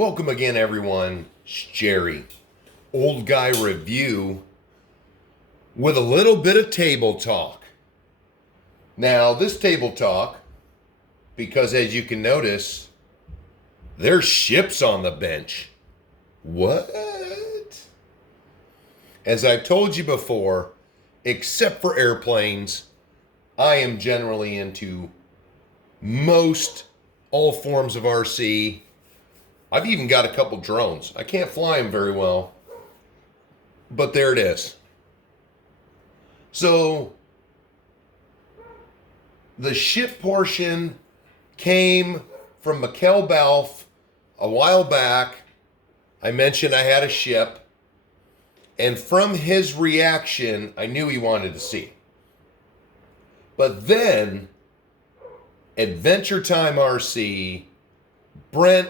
Welcome again, everyone. It's Jerry, Old Guy Review, with a little bit of table talk. Now, this table talk, because as you can notice, there's ships on the bench. What? As I've told you before, except for airplanes, I am generally into most all forms of RC. I've even got a couple drones. I can't fly them very well, but there it is. So the ship portion came from Mikkel Balf a while back. I mentioned I had a ship, and from his reaction, I knew he wanted to see. But then, Adventure Time RC, Brent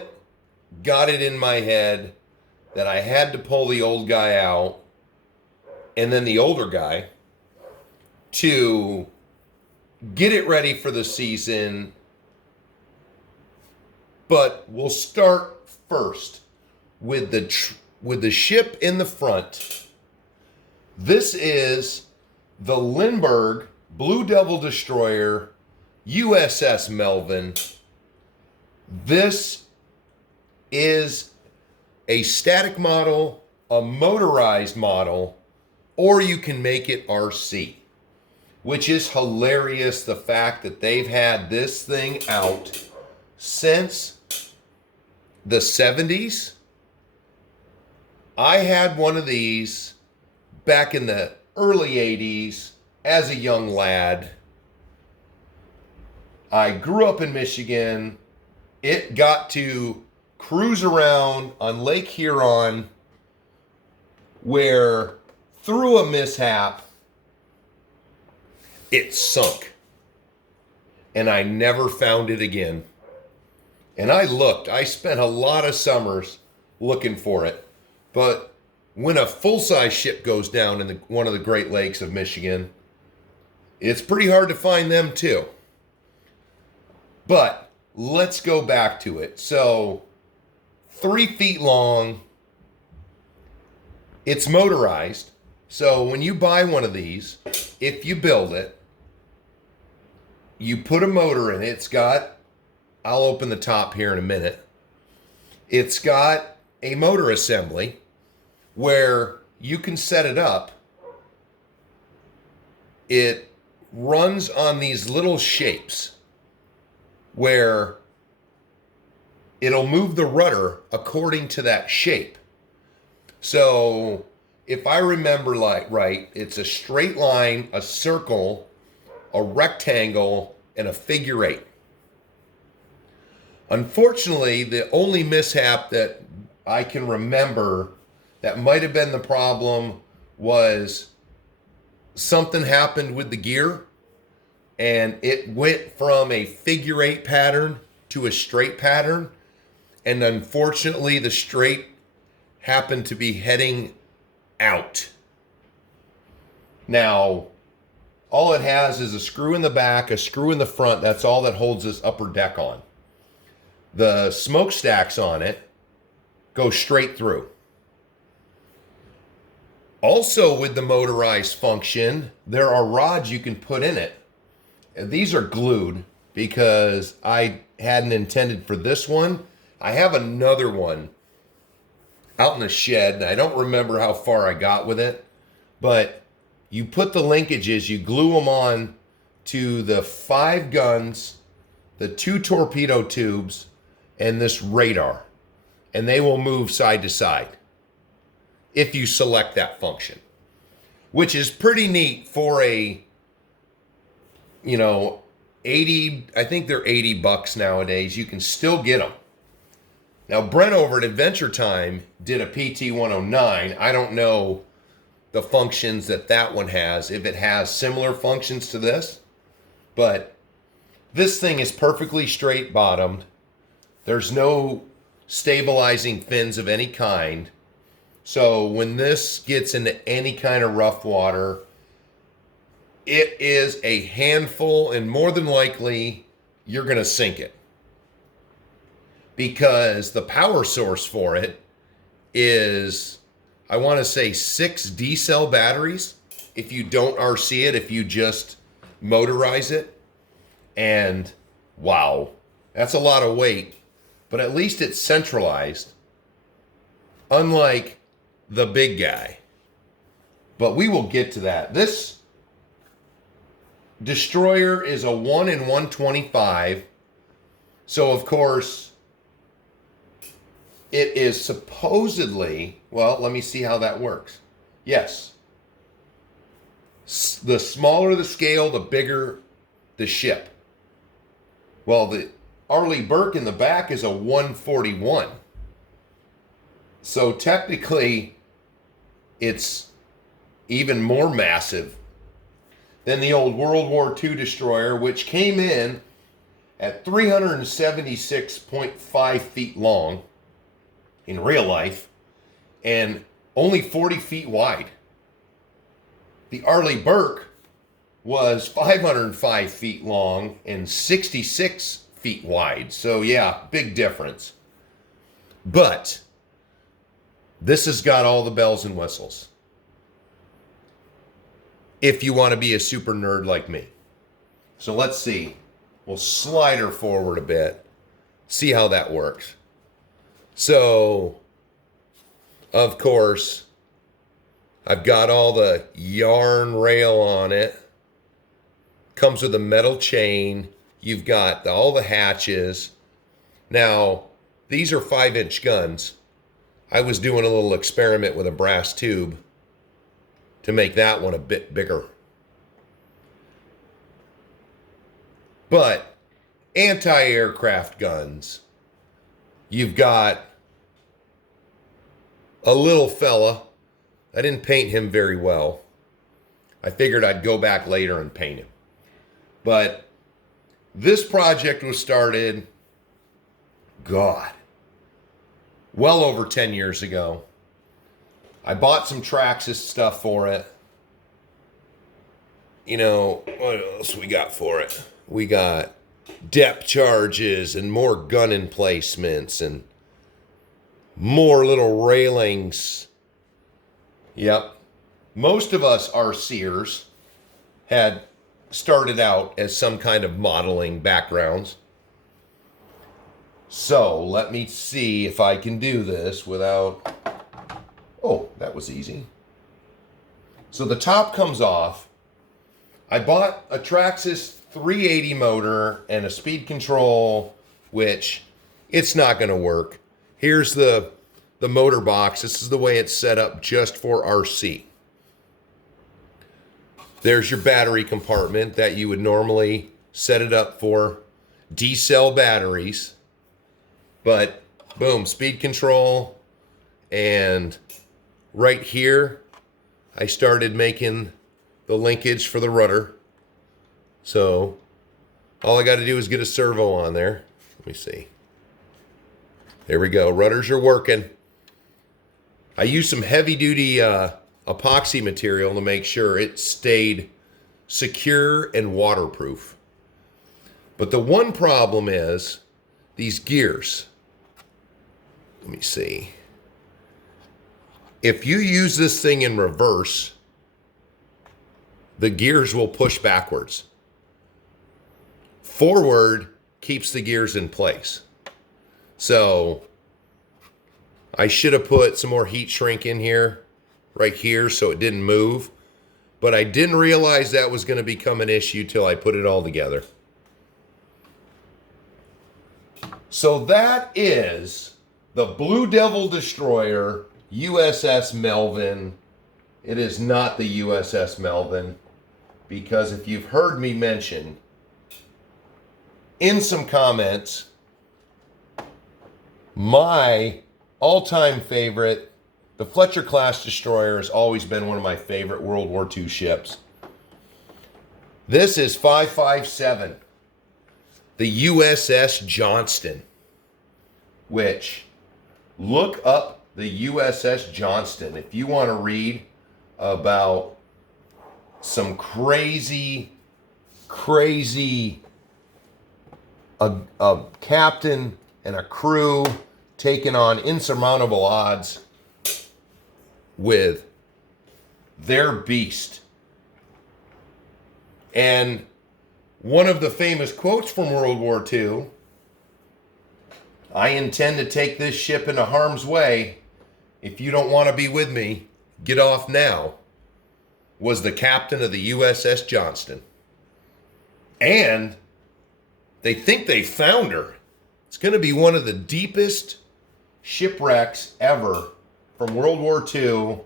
got it in my head that I had to pull the old guy out and then the older guy to get it ready for the season. But we'll start first with the ship in the front. This is the Lindbergh Blue Devil Destroyer USS Melvin. This is a static model, a motorized model, or you can make it RC, which is hilarious. The fact that they've had this thing out since the 70s. I had one of these back in the early 80s as a young lad. I grew up in Michigan. It got to cruise around on Lake Huron, where through a mishap, it sunk. And I never found it again. And I spent a lot of summers looking for it. But when a full-size ship goes down in one of the Great Lakes of Michigan, it's pretty hard to find them too. But let's go back to it. So, 3 feet long. It's motorized. So when you buy one of these, if you build it, you put a motor in it. I'll open the top here in a minute. It's got a motor assembly where you can set it up. It runs on these little shapes where it'll move the rudder according to that shape. So if I remember right, it's a straight line, a circle, a rectangle, and a figure 8. Unfortunately, the only mishap that I can remember that might have been the problem was something happened with the gear and it went from a figure 8 pattern to a straight pattern. And unfortunately, the straight happened to be heading out. Now, all it has is a screw in the back, a screw in the front. That's all that holds this upper deck on. The smokestacks on it go straight through. Also, with the motorized function, there are rods you can put in it. And these are glued because I hadn't intended for this one. I have another one out in the shed, and I don't remember how far I got with it, but you put the linkages, you glue them on to the 5 guns, the 2 torpedo tubes, and this radar, and they will move side to side if you select that function, which is pretty neat for a, 80, I think they're $80 nowadays. You can still get them. Now, Brent over at Adventure Time did a PT-109. I don't know the functions that one has, if it has similar functions to this, but this thing is perfectly straight bottomed. There's no stabilizing fins of any kind. So when this gets into any kind of rough water, it is a handful, and more than likely, you're going to sink it. because the power source for it is, I want to say 6 D-cell batteries. If you don't RC it, if you just motorize it. And wow, that's a lot of weight, but at least it's centralized, unlike the big guy. But we will get to that. This destroyer is a 1 in 125. So of course, it is supposedly, well, let me see how that works. Yes. The smaller the scale, the bigger the ship. Well, the Arleigh Burke in the back is a 141. So technically, it's even more massive than the old World War II destroyer, which came in at 376.5 feet long in real life and only 40 feet wide. The Arleigh Burke was 505 feet long and 66 feet wide. So yeah, big difference. But this has got all the bells and whistles, if you want to be a super nerd like me. So let's see. We'll slide her forward a bit. See how that works. So, of course, I've got all the yarn rail on it. Comes with a metal chain. You've got all the hatches. Now, these are 5-inch guns. I was doing a little experiment with a brass tube to make that one a bit bigger. But anti-aircraft guns, you've got a little fella. I didn't paint him very well. I figured I'd go back later and paint him. But this project was started, God, well over 10 years ago. I bought some Traxxas stuff for it. You know, what else we got for it? We got depth charges and more gun emplacements and more little railings. Yep. Most of us RCers had started out as some kind of modeling backgrounds. So let me see if I can do this without... Oh, that was easy. So the top comes off. I bought a Traxxas 380 motor and a speed control, which it's not going to work. Here's the motor box. This is the way it's set up just for RC. There's your battery compartment that you would normally set it up for D-cell batteries. But boom, speed control. And right here, I started making the linkage for the rudder. So all I got to do is get a servo on there. Let me see. There we go. Rudders are working. I used some heavy duty epoxy material to make sure it stayed secure and waterproof. But the one problem is these gears. Let me see. If you use this thing in reverse, the gears will push backwards. Forward keeps the gears in place. So I should have put some more heat shrink in here, right here, so it didn't move. But I didn't realize that was going to become an issue till I put it all together. So that is the Blue Devil Destroyer USS Melvin. It is not the USS Melvin, because if you've heard me mention in some comments, my all-time favorite, the Fletcher class destroyer, has always been one of my favorite World War II ships. This is 557, the USS Johnston, which, look up the USS Johnston if you want to read about some crazy a captain and a crew taking on insurmountable odds with their beast. And one of the famous quotes from World War II, "I intend to take this ship into harm's way. If you don't want to be with me, get off now," was the captain of the USS Johnston. And they think they found her. It's going to be one of the deepest shipwrecks ever from World War II.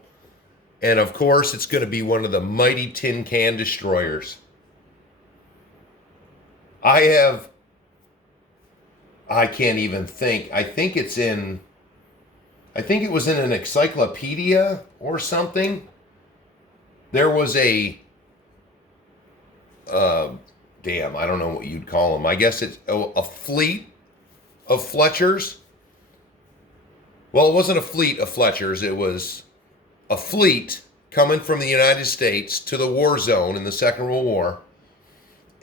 And of course, it's going to be one of the mighty tin can destroyers. I can't even think. I think it was in an encyclopedia or something. There was I don't know what you'd call them. I guess it's a fleet of Fletchers. Well, it wasn't a fleet of Fletchers. It was a fleet coming from the United States to the war zone in the Second World War.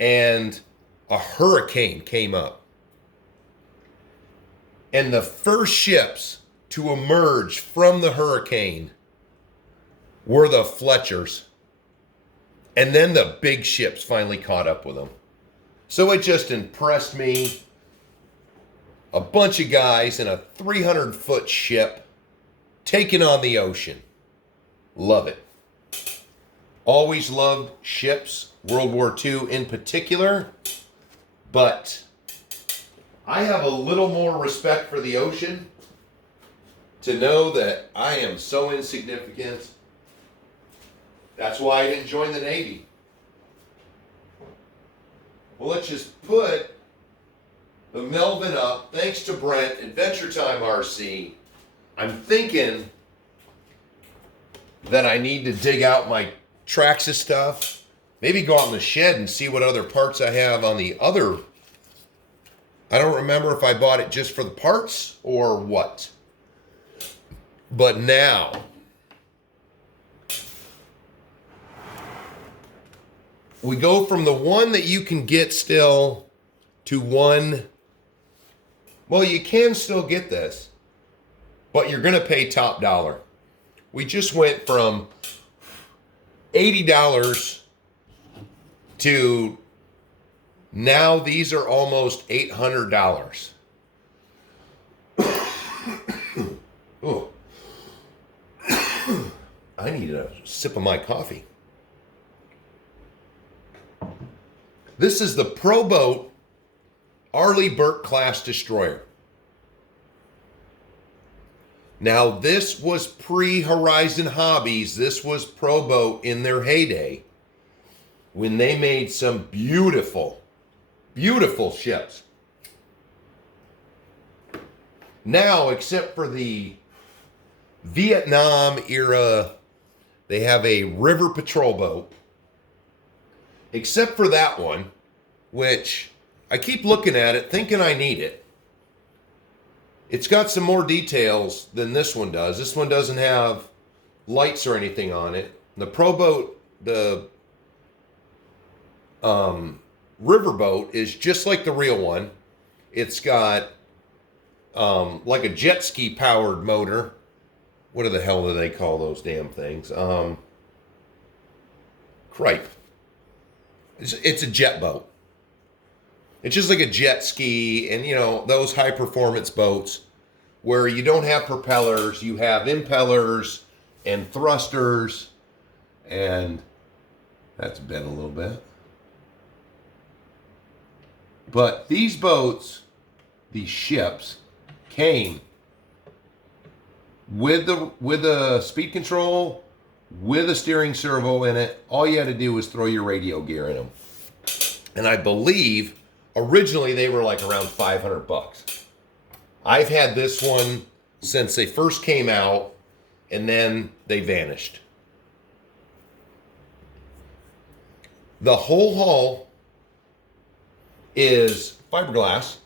And a hurricane came up. And the first ships to emerge from the hurricane were the Fletchers. And then the big ships finally caught up with them. So it just impressed me. A bunch of guys in a 300-foot ship taking on the ocean. Love it. Always loved ships, World War II in particular. But I have a little more respect for the ocean to know that I am so insignificant. That's why I didn't join the Navy. Well, let's just put the Melvin up. Thanks to Brent, Adventure Time RC. I'm thinking that I need to dig out my Traxxas stuff. Maybe go out in the shed and see what other parts I have on the other. I don't remember if I bought it just for the parts or what. But now, we go from the one that you can get still to one. Well, you can still get this, but you're going to pay top dollar. We just went from $80 to now these are almost $800. Oh, I need a sip of my coffee. This is the Pro Boat Arleigh Burke class destroyer. Now, this was pre-Horizon Hobbies. This was Pro Boat in their heyday when they made some beautiful, beautiful ships. Now, except for the Vietnam era, they have a river patrol boat. Except for that one, which I keep looking at it, thinking I need it. It's got some more details than this one does. This one doesn't have lights or anything on it. The Pro Boat, the riverboat is just like the real one. It's got like a jet ski powered motor. What the hell do they call those damn things? Cripe. It's a jet boat. It's just like a jet ski and, you know, those high performance boats where you don't have propellers, you have impellers and thrusters, and that's bent a little bit. But these boats, these ships, came with the speed control, with a steering servo in it. All you had to do was throw your radio gear in them. And I believe originally they were like around $500. I've had this one since they first came out, and then they vanished. The whole hull is fiberglass.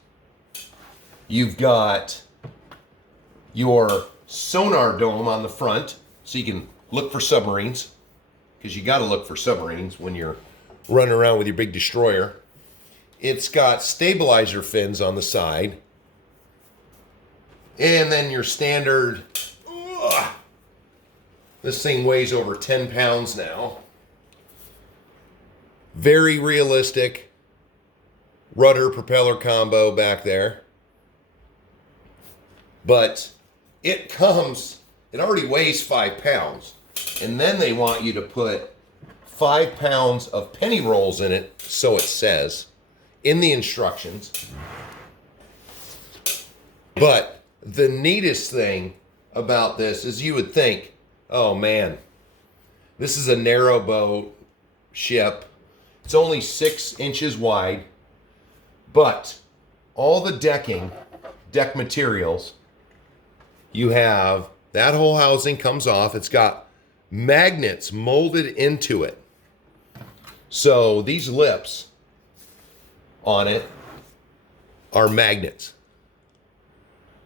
You've got your sonar dome on the front, so you can look for submarines, because you got to look for submarines when you're running around with your big destroyer. It's got stabilizer fins on the side. And then your standard, this thing weighs over 10 pounds now. Very realistic rudder propeller combo back there. But it already weighs 5 pounds. And then they want you to put 5 pounds of penny rolls in it, so it says, in the instructions. But the neatest thing about this is you would think, oh man, this is a narrow boat ship. It's only 6 inches wide, but all the deck materials, you have, that whole housing comes off. It's got magnets molded into it. So these lips on it are magnets.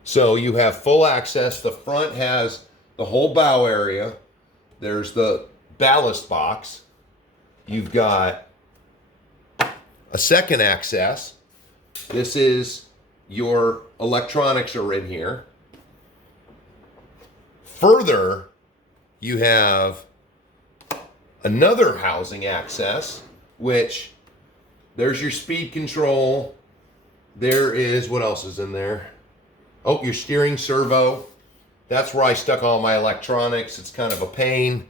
So you have full access. The front has the whole bow area. There's the ballast box. You've got a second access. This is your electronics are in here. Further, you have another housing access, which there's your speed control. There is, what else is in there? Oh, your steering servo. That's where I stuck all my electronics. It's kind of a pain.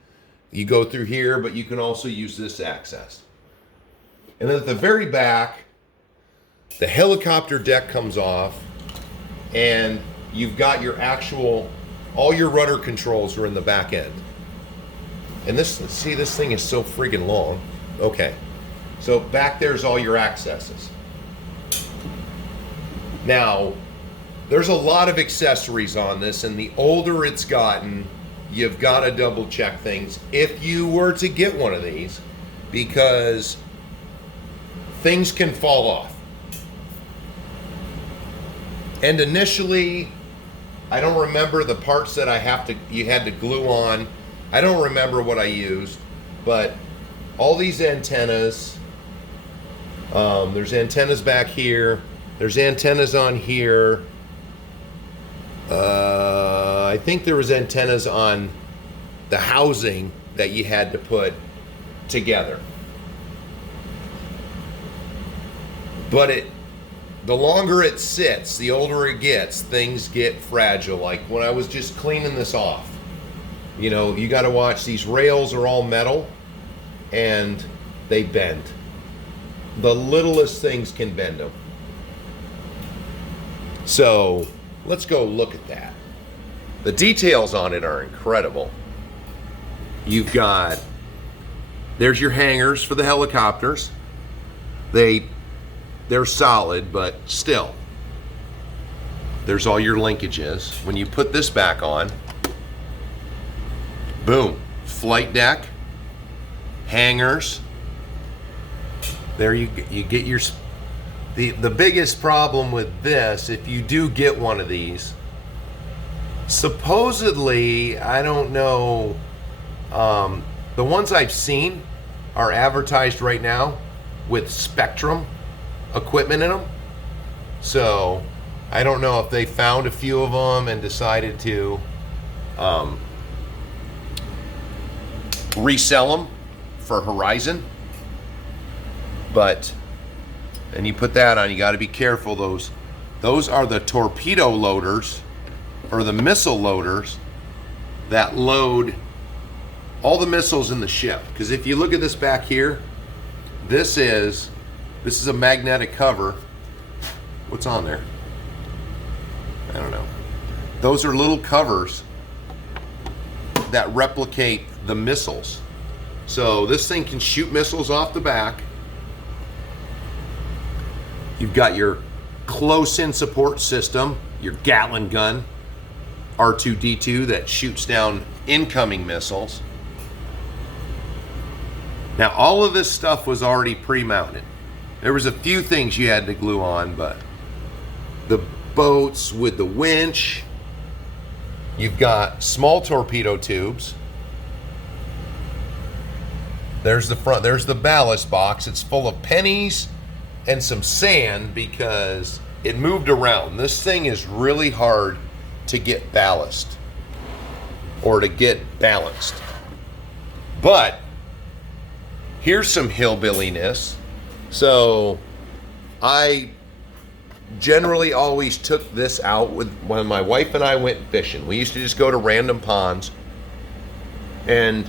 You go through here, but you can also use this access. And then at the very back, the helicopter deck comes off, and you've got your actual, all your rudder controls are in the back end. And this thing is so friggin' long. Okay. So back there's all your accesses. Now, there's a lot of accessories on this, and the older it's gotten, you've got to double check things if you were to get one of these, because things can fall off. And initially, I don't remember the parts that you had to glue on. I don't remember what I used, but all these antennas, there's antennas back here, there's antennas on here. I think there was antennas on the housing that you had to put together. But the longer it sits, the older it gets, things get fragile. Like when I was just cleaning this off, you got to watch, these rails are all metal and they bend. The littlest things can bend them. So let's go look at that. The details on it are incredible. You've got, there's your hangers for the helicopters. They're solid, but still. There's all your linkages. When you put this back on, boom, flight deck, hangers. There you get your, the biggest problem with this, if you do get one of these, supposedly, I don't know, the ones I've seen are advertised right now with Spectrum equipment in them. So I don't know if they found a few of them and decided to resell them for Horizon. But, and you put that on, you got to be careful. Those are the torpedo loaders, or the missile loaders that load all the missiles in the ship. Because if you look at this back here, this is a magnetic cover. What's on there? I don't know. Those are little covers that replicate the missiles. So this thing can shoot missiles off the back. You've got your close-in support system, your Gatling gun, R2-D2, that shoots down incoming missiles. Now, all of this stuff was already pre-mounted. There was a few things you had to glue on, but the boats with the winch, you've got small torpedo tubes. There's the front, there's the ballast box. It's full of pennies and some sand because it moved around. This thing is really hard to get ballast or to get balanced. But here's some hillbilliness. So I generally always took this out when my wife and I went fishing. We used to just go to random ponds, and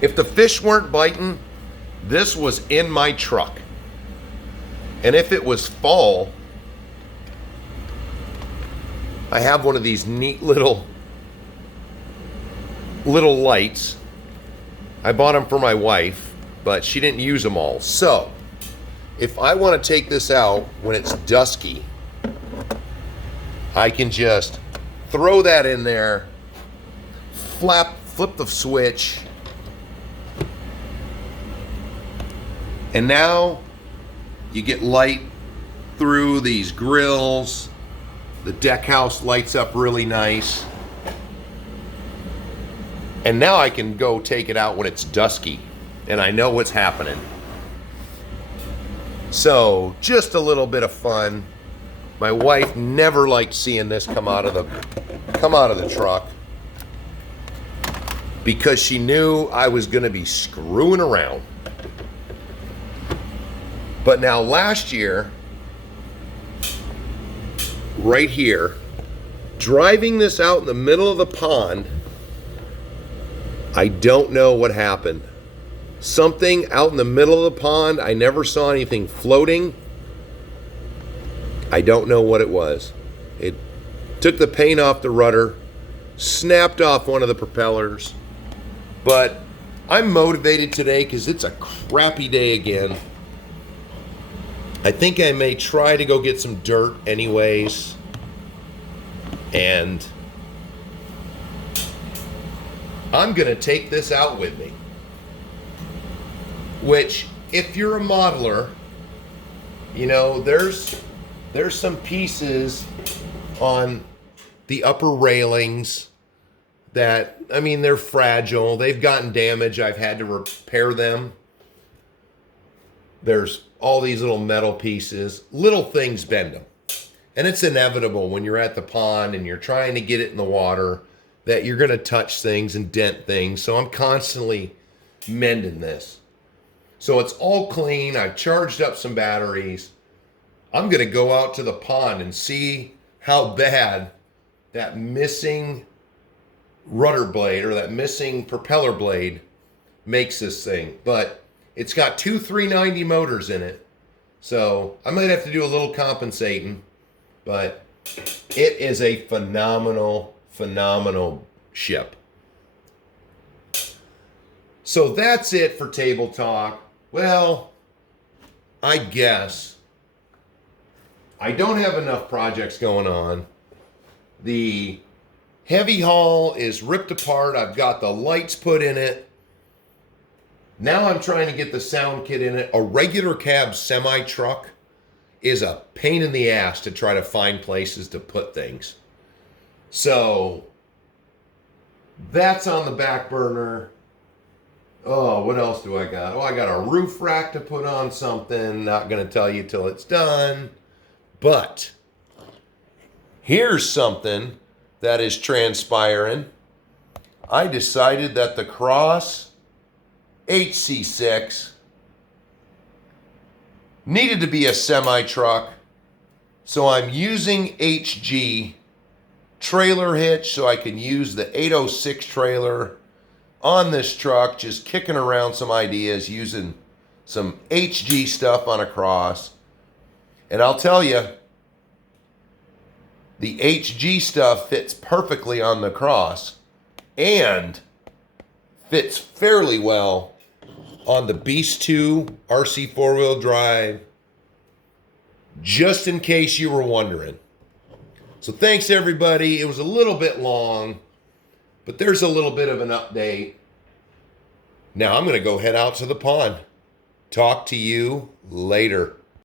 if the fish weren't biting, this was in my truck. And if it was fall, I have one of these neat little lights. I bought them for my wife, but she didn't use them all. So if I want to take this out when it's dusky, I can just throw that in there, flip the switch, and now you get light through these grills. The deck house lights up really nice. And now I can go take it out when it's dusky and I know what's happening. So just a little bit of fun. My wife never liked seeing this come out of the truck because she knew I was going to be screwing around. But now last year, right here, driving this out in the middle of the pond, I don't know what happened. Something out in the middle of the pond, I never saw anything floating. I don't know what it was. It took the paint off the rudder, snapped off one of the propellers, but I'm motivated today because it's a crappy day again. I think I may try to go get some dirt anyways. And I'm going to take this out with me. Which, if you're a modeler, you know, there's some pieces on the upper railings that, I mean, they're fragile. They've gotten damage. I've had to repair them. There's all these little metal pieces. Little things bend them. And it's inevitable when you're at the pond and you're trying to get it in the water that you're going to touch things and dent things. So I'm constantly mending this. So it's all clean. I've charged up some batteries. I'm going to go out to the pond and see how bad that missing rudder blade or that missing propeller blade makes this thing. But it's got two 390 motors in it. So I might have to do a little compensating. But it is a phenomenal ship. So that's it for Table Talk. Well, I guess I don't have enough projects going on. The heavy haul is ripped apart. I've got the lights put in it. Now I'm trying to get the sound kit in it. A regular cab semi truck is a pain in the ass to try to find places to put things. So that's on the back burner. Oh, what else do I got? Oh, I got a roof rack to put on something. Not going to tell you till it's done. But here's something that is transpiring. I decided that the Cross HC6 needed to be a semi truck, so I'm using HG trailer hitch so I can use the 806 trailer on this truck, just kicking around some ideas using some HG stuff on a Cross. And I'll tell you, the HG stuff fits perfectly on the Cross and fits fairly well on the Beast 2 RC 4-wheel drive, just in case you were wondering. So thanks, everybody. It was a little bit long, but there's a little bit of an update. Now I'm going to go head out to the pond. Talk to you later.